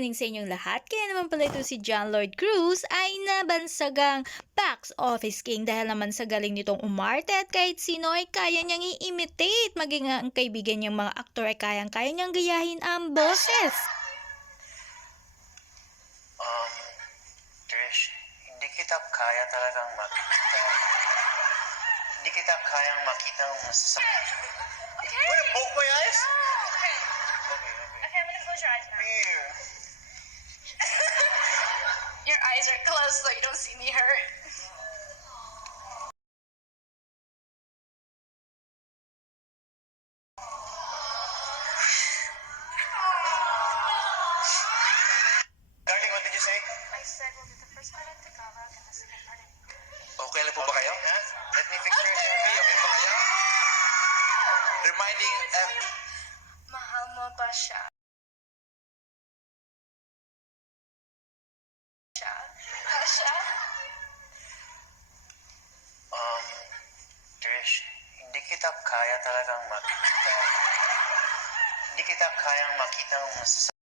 morning sa inyong lahat. Kaya naman pala ito si Loyd CRUZ ay nabansagang box office king dahil naman sa galing nitong umarte at kahit sino ay kaya niyang i-imitate. Maging ang kaibigan niyang mga aktor ay kayang-kaya niyang gayahin ang boses. Trish, hindi kita kaya talagang makita. Hindi kita kayang makita ng masasakit. Okay. Will you poke my eyes? Okay. Okay. Okay, I'm gonna close your eyes now. Here. Your eyes are closed so you don't see me hurt. Darling, what did you say? I said we'll do the first part in Tagalog and the second part in Okay lang po ba kayo? Ha? Let me fix your MILBY, hair. okay ba kayo? Reminding Mahal mo ba siya? Siya? Trish, hindi kita kaya talagang makita. Hindi kita kayang makita ng masasakit.